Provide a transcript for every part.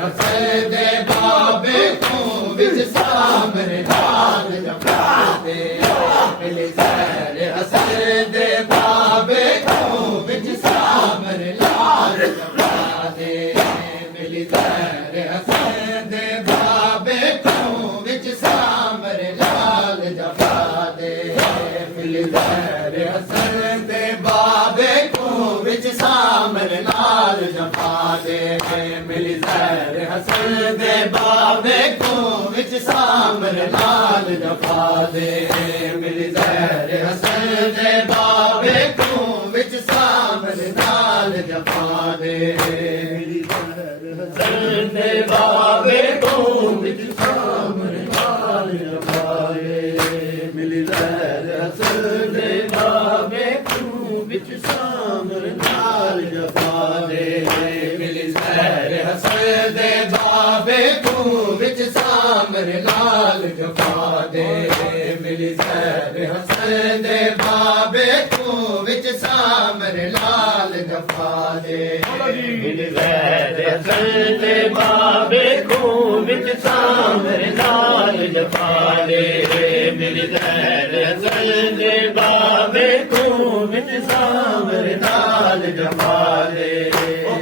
हसन दे बाबे को विच सामने लाल जफा दे मिली जहर हसन दे बाबे को विच सामने लाल जफा दे मिली जहर हसन दे बाबे को विच सामने लाल जफा दे मिली जहर हसन दे बाबे को विच सामने लाल जफा दे मिली जहर हसन दे बाबे को विच सामने लाल जफा दे मिली जहर हसन दे बाबे को विच सामने लाल जफा दे मिली जहर हसन दे बाबे को विच सामने लाल जफा दे मिली जहर हसन दे बाबे को विच सामने लाल जफा दे मिली जहर हसन दे बाबे को विच सामने लाल जफा दे मिली जहर हसन दे बाबे को विच सामने लाल जफा दे मिली जहर हसन दे बाबे को विच सामने लाल जफा दे मिली जहर हसन दे बाबे को विच सामने लाल जफा दे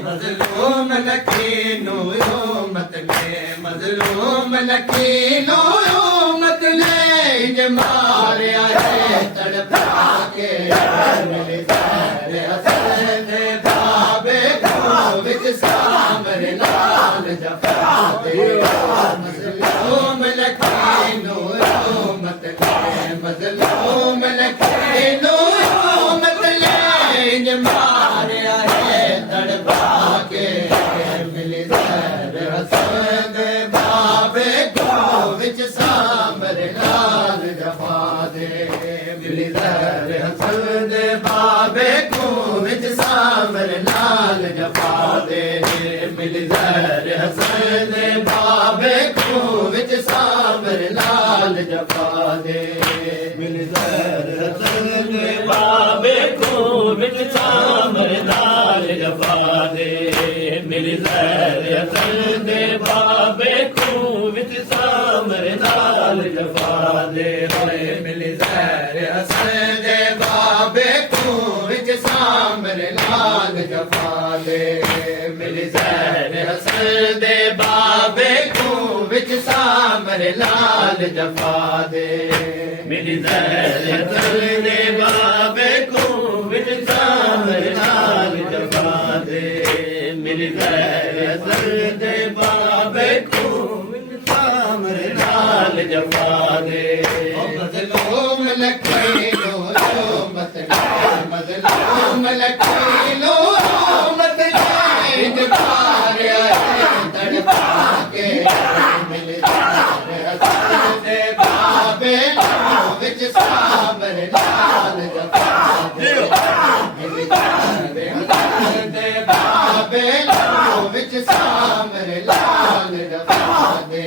मजलूम लकीनो मत ले मजलूम लकीनो मत ले जे मारिया है तड़पा के मिली जहर हसन दे बाबे को विच सामने लाल जफा दे मजलूम लकीनो मत ले मजलूम लकीनो मत ले जे मारिया है तड़पा के मिली जहर हसन दे बाबे को विच सामने लाल जफा दे मिली जहर हसन दे बाबे को विच सामने लाल जफा दे मिली जहर हसन दे बाबे को विच सामने लाल जफा दे मिली जहर हसन दे बाबे को विच सामने लाल जफा दे मिली जहर हसन दे बाबे को विच सामने लाल जफा दे मिली जहर हसन दे बाबे को विच सामने लाल जफा दे मिली जहर हसन दे बाबे को विच सामने लाल जफा दे मिली जहर हसन दे बाबे को विच सामने लाल जफा दे मिली जहर हसन दे बाबे को विच सामने लाल जफा दे मजलूम लकीनो मत ले मजलूम लकीनो मत ले जे मारिया है तड़पा के मिली जहर हसन दे बाबे को विच सामने लाल जफा दे मिली जहर हसन दे बाबे को विच सामने लाल जफा दे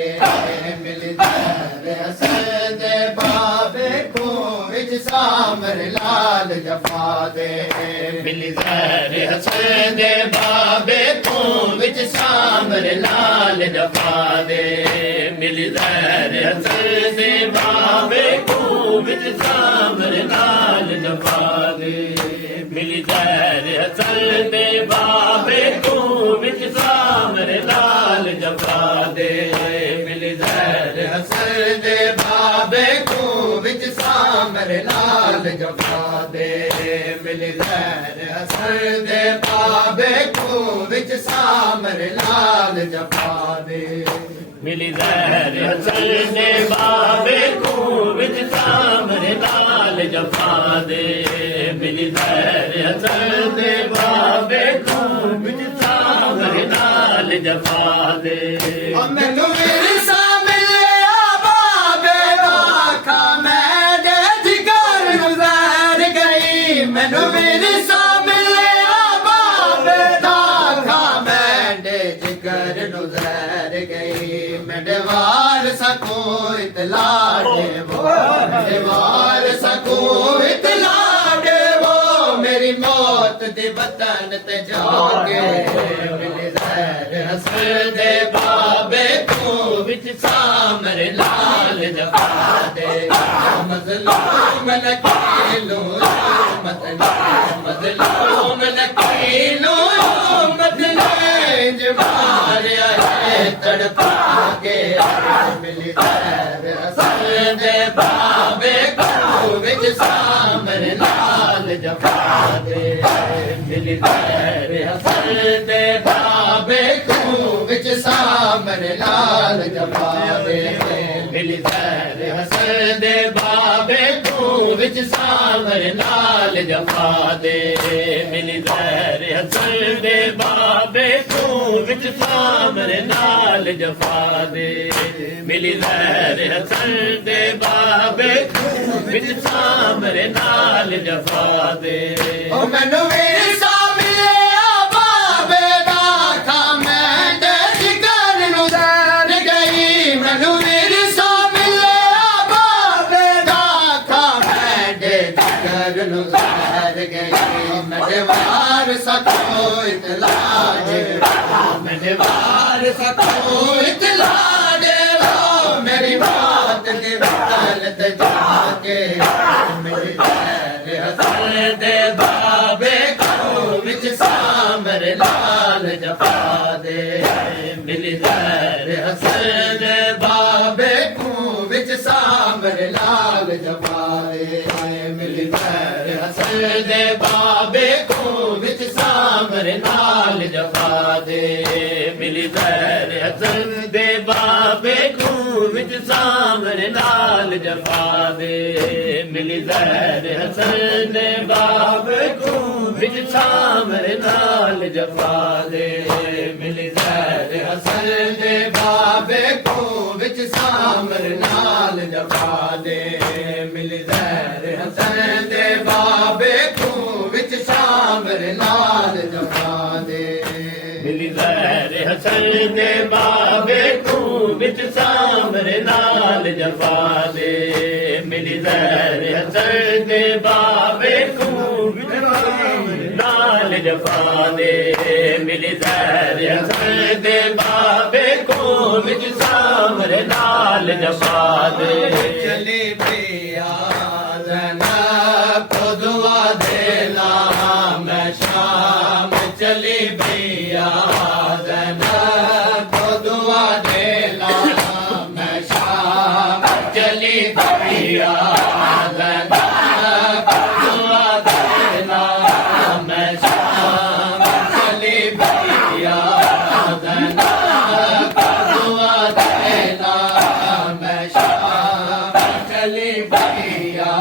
मिली जहर हसन दे बाबे को विच सामने लाल जफा दे मिली जहर हसन दे बाबे को विच सामने लाल जफा दे मिली जहर हसन दे बाबे को विच सामने लाल जफा दे मिली जहर हसन दे बाबे को विच सामने लाल जफा दे मिली जहर हसन दे बाबे को विच सामने लाल जफा दे मिली जहर हसन दे बाबे को विच सामने लाल जफा दे मिली जहर हसन दे बाबे को विच सामने लाल जफा दे मिली जहर हसन दे बाबे को विच सामने लाल जफा दे मैनू मेरे सामने बाबे वाखा मैं दे जिगर गुज़र गई मैनू मेरे सामने बाबे वाखा मैं दे जिगर गुज़र गई मैं दीवार सको इतला देवो दीवार सको इतला देवो मेरी मौत दी वतन ते जाके मिली जहर हसन दे जफा दे मजलूम लकीलो मजलूम लकीलो मतले मारिया तड़पा के मिली खैर हसन दे बाबे को विच सामर लाल जफा दे मिली खैर हसन दे बाबे को विच सामर लाल जफा दे मिली खैर हसन दे बाबे को विच सामर लाल जफा दे मिली खैर हसन दे बाबे को विच सामर लाल जफा दे मिली खैर हसन दे बाबे को विच सामर लाल जफा दे ओ मैनू वीर सा मिले बाबे दा खा मैं दे जिगर नु दर गई मैनू वीर सा मिले बाबे दा खा मैं दे जिगर नु दर गई मैं वार सको इतला दे मैं वार सको इतला दे मेरी बात के बदलत जाके मेरी हसन दे बाबे को विच सामर लाल जफा दे मिली खैर हसन दे बाबे को विच सामर लाल जफा दे मिली खैर हसन दे बाबे को विच सामर लाल जफा दे मिली खैर हसन दे बाबे को विच सामर लाल जफा दे मिली खैर हसन दे बाबे को विच सामर लाल जफा दे मिली खैर हसन दे बाबे को विच सामर लाल जफा दे मिली खैर हसन दे बाबे को विच सामर लाल जफा दे मिली खैर हसन दे बाबे को विच सामर लाल जफा दे मिली खैर हसन दे बाबे को विच सामर लाल जफा दे मिली खैर हसन दे बाबे को विच सामर लाल जफा दे चली पिया को दुआ देना मैं शाम चली भैया को दुआ देना मैं शाम चली भैया दुआ देना मैं शाम चली भैया दुआ देना मैं शाम चली भैया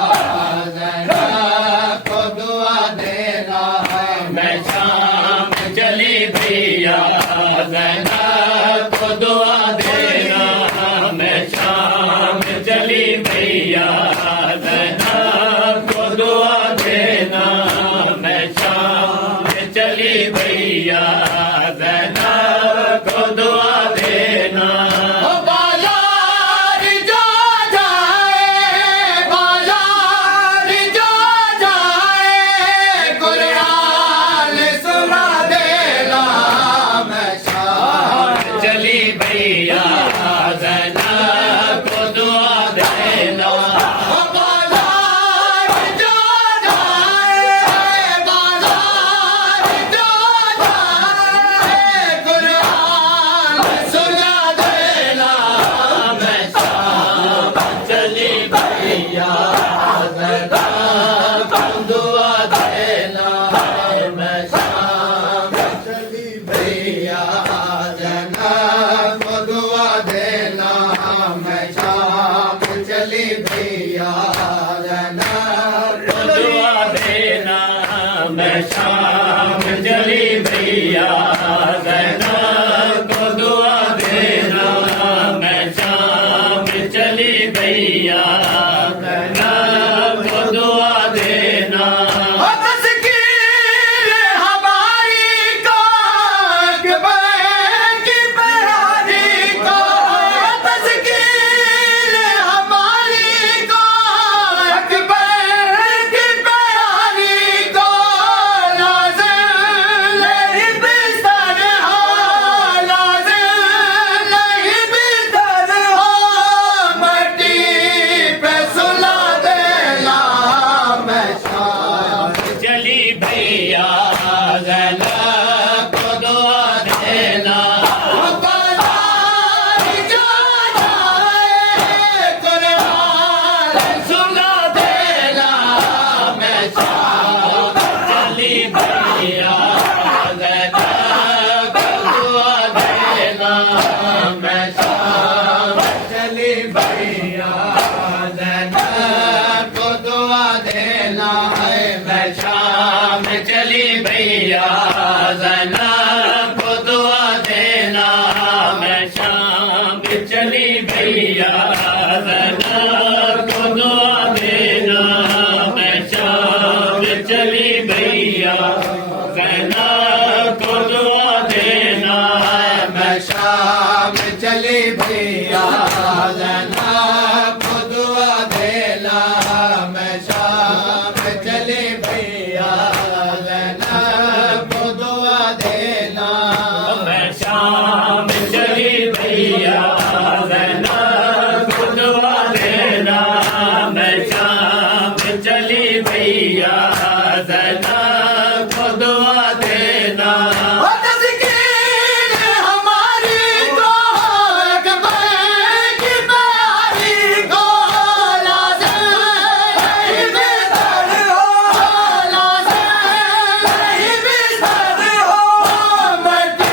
को दुआ देना मैं शाम चली भैया को दुआ देना मैं शाम चली भैया को दुआ देना मैं शाम चली भैया को दुआ देना बाजार जो जाए बाजार जो जाए कुरान सुना देना मैं शाम चली भैया को दुआ देना बाजार जो जाए बाजार जो जाए कुरान सुना देना मैं शाम चली भैया को दुआ देना मैं शाम चली भैया को मैं शाम चली भैया ज़ैनब को दुआ देना है मैं शाम चली भैया ज़ैनब को दुआ देना मैं शाम चली भैया ज़ैनब को दुआ देना मैं शाम चली भैया ज़ैनब को दुआ देना मैं शाम चली भैया ज़ैनब को दुआ देना मैं शाम चली भैया ज़ैनब को दुआ देना मैं शाम चली भैया ज़ैनब को दुआ देना मैं शाम चली भैया ज़ैनब को दुआ देना मैं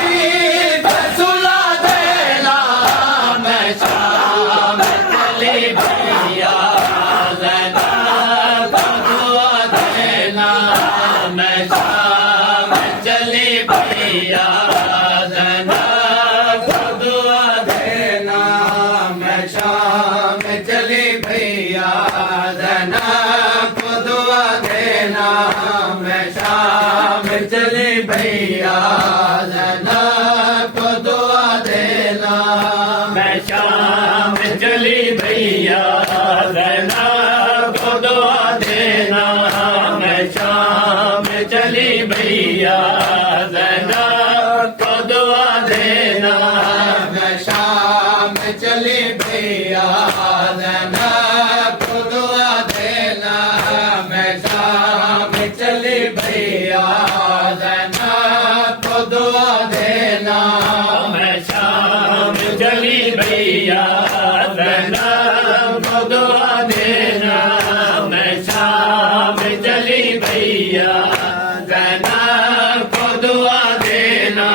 शाम चली भैया ज़ैनब को दुआ देना मैं शाम चली भैया ज़ैनब को दुआ देना मैं शाम चली भैया ज़ैनब को दुआ देना मैं शाम चली भैया ज़ैनब को दुआ देना मैं शाम चली भैया ज़ैनब को दुआ देना मैं शाम चली भैया ज़ैनब को दुआ देना मैं शाम चली भैया ज़ैनब को दुआ देना मैं शाम चली भैया ज़ैनब को दुआ देना मैं शाम चली भैया ज़ैनब को दुआ देना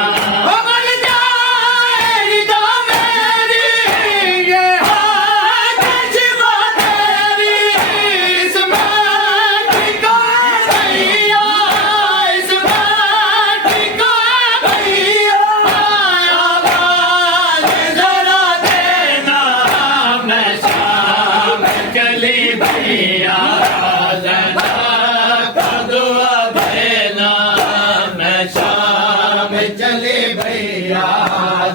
भैया ज़ैनब को दुआ देना मैं शाम चली भैया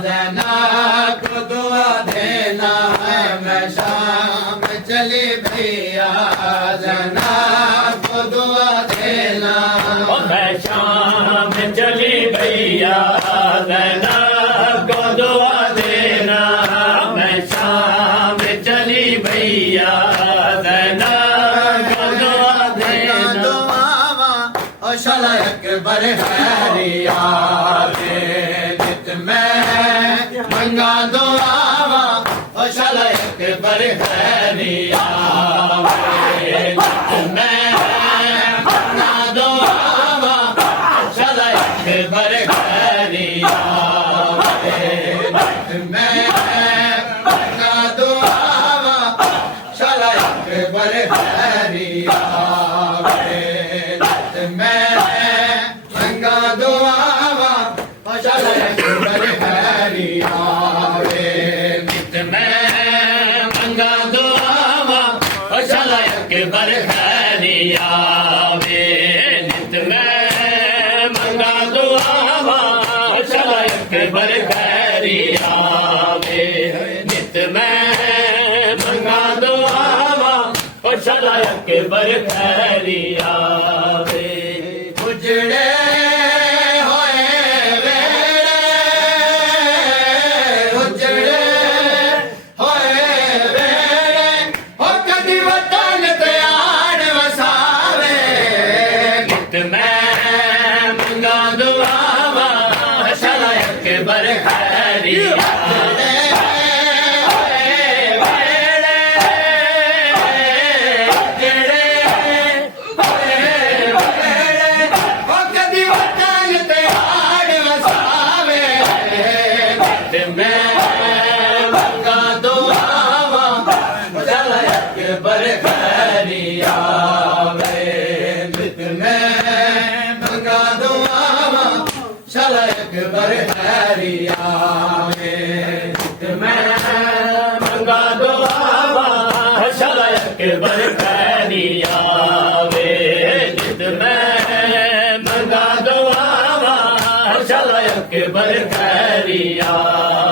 ज़ैनब को दुआ देना मैं शाम चली भैया ज़ैनब को दुआ देना मैं शाम चली भैया ज़ैनब को दुआ देना मैं शाम चली भैया अकबर खैरिया जित में मंगा दुआवा ओ शल अकबर खैरिया जित में मंगा दुआवा शल अकबर खैरिया जित में मंगा दुआवा शल अकबर खैरिया मैं मंगा दुआवा शल अकबर खैरिया नित मैं मंगा दुआवा शल अकबर खैरिया नित मैं मंगा दुआवा शल अकबर खैरिया नित मैं मंगा दुआवा शल अकबर खैरिया उजड़े होए वेड़े उजड़े होए वेड़े हो कदी वतन त्यार वसावे नित मैं मंगा दुआवा शल अकबर खैरिया होए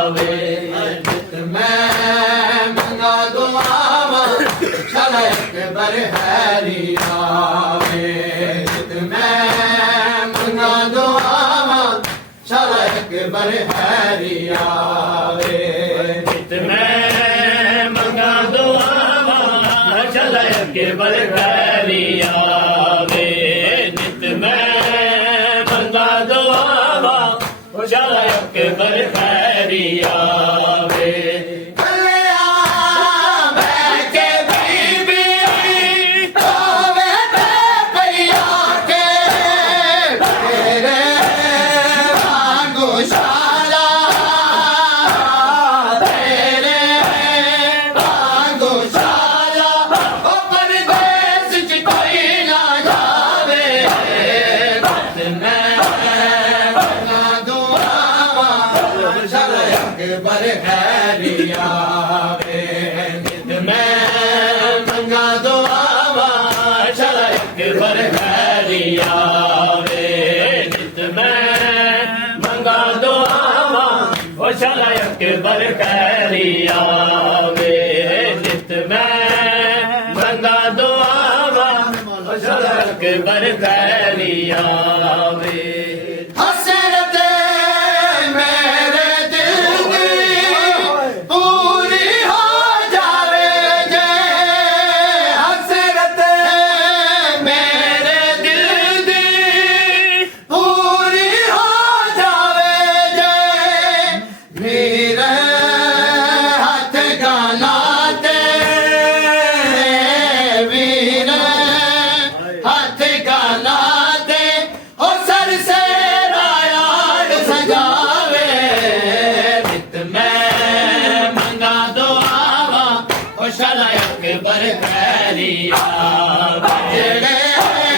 ਆਵੇ ਨਿਤ ਮੈਂ ਮੰਗਾ ਦੁਆਵਾਂ ਚਲ ਅਕਬਰ ਹੈਰੀ ਆਵੇ ਨਿਤ ਮੈਂ ਮੰਗਾ ਦੁਆਵਾਂ ਚਲ ਅਕਬਰ ਹੈਰੀ ਆਵੇ ਨਿਤ ਮੈਂ ਮੰਗਾ ਦੁਆਵਾਂ ਚਲ ਅਕਬਰ ਹੈਰੀ ਆਵੇ ਨਿਤ ਮੈਂ ਮੰਗਾ ਦੁਆਵਾਂ ਚਲ ਅਕਬਰ ਹੈਰੀ ਆਵੇ ਕੱਲਿਆ ਬਹਿ ਕੇ ਬੀਬੀ ਹੋਵੇ ਪਈਆ ਕੇ ਤੇਰੇ ਵਾਂਗੂ ਸ਼ਾਲਾ ਤੇਰੇ ਵਾਂਗੂ ਸ਼ਾਲਾ ਉਹ ਪਰਦੇਸ ਚ ਕੋਈ ਨਾ ਜਾਵੇ ਤੇ ਮੈਂ ਮੰਗਾ ਦੁਆਵਾਂ ਚਲ ਅਕਬਰ ਹੈਰੀ ਆਵੇ ਨਿਤ ਮੈਂ ਮੰਗਾ ਦੁਆਵਾਂ ਚਲ ਅਕਬਰ ਹੈਰੀ ਆਵੇ ਨਿਤ ਮੈਂ ਮੰਗਾ ਦੁਆਵਾਂ ਚਲ ਅਕਬਰ ਹੈਰੀ ਆਵੇ ਨਿਤ ਮੈਂ ਮੰਗਾ ਦੁਆਵਾਂ ਚਲ ਅਕਬਰ ਹੈਰੀ ਆਵੇ ਹਸਰਤ ਮੇਰੇ ਦਿਲ ਦੀ ਪੂਰੀ ਹੋ ਜਾਵੇ ਜੇ ਹਸਰਤ ਮੇਰੇ ਦਿਲ ਦੀ ਪੂਰੀ ਹੋ ਜਾਵੇ ਜੇ ਮੇਰੇ ਹੱਥ ਗਾਣਾ ਤੇ ਵੀਰ ਹੱਥ ਗਾਣਾ ਤੇ ਉਹ ਸਰਸੇਰਾ ਯਾਰ ਸਜਾਵੇ ਨਿਤ ਮੈਂ ਮੰਗਾ ਦੁਆਵਾਂ ਉਹ ਸ਼ਲਾ ਅਕਬਰ ਹੈਰੀ ਆਵੇ ਜਿਹੜੇ ਹੋਏ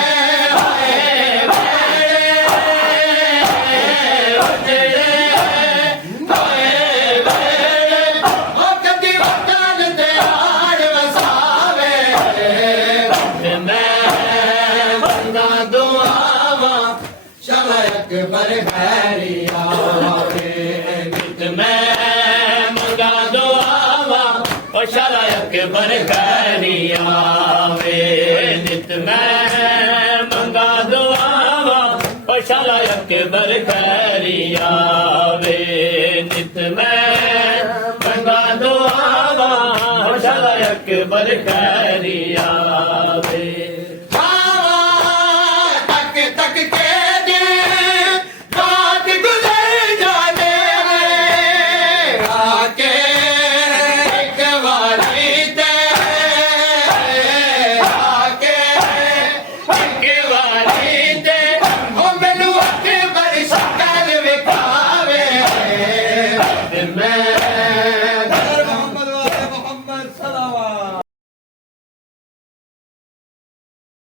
ਵੇਲੇ ਉਹ ਜਿਹੜੇ ਹੋਏ ਵੇਲੇ ਉਹ ਕਦੀ ਵਟਾਂ ਤੇ ਆੜ ਵਸਾਵੇ ਨਿਤ ਮੈਂ ਮੰਗਾ ਦੁਆਵਾਂ ਚਲ ਅਕਬਰ ਹੈਰੀ ਆਵੇ ਨਿਤ ਮੈਂ ਮੰਗਾ ਦੁਆਵਾਂ ਚਲ ਅਕਬਰ ਹੈਰੀ ਆਵੇ ਨਿਤ ਮੈਂ ਮੰਗਾ ਦੁਆਵਾਂ ਚਲ ਅਕਬਰ ਹੈਰੀ ਆਵੇ ਨਿਤ ਮੈਂ ਮੰਗਾ ਦੁਆਵਾਂ ਚਲ ਅਕਬਰ ਹੈਰੀ ਆਵੇ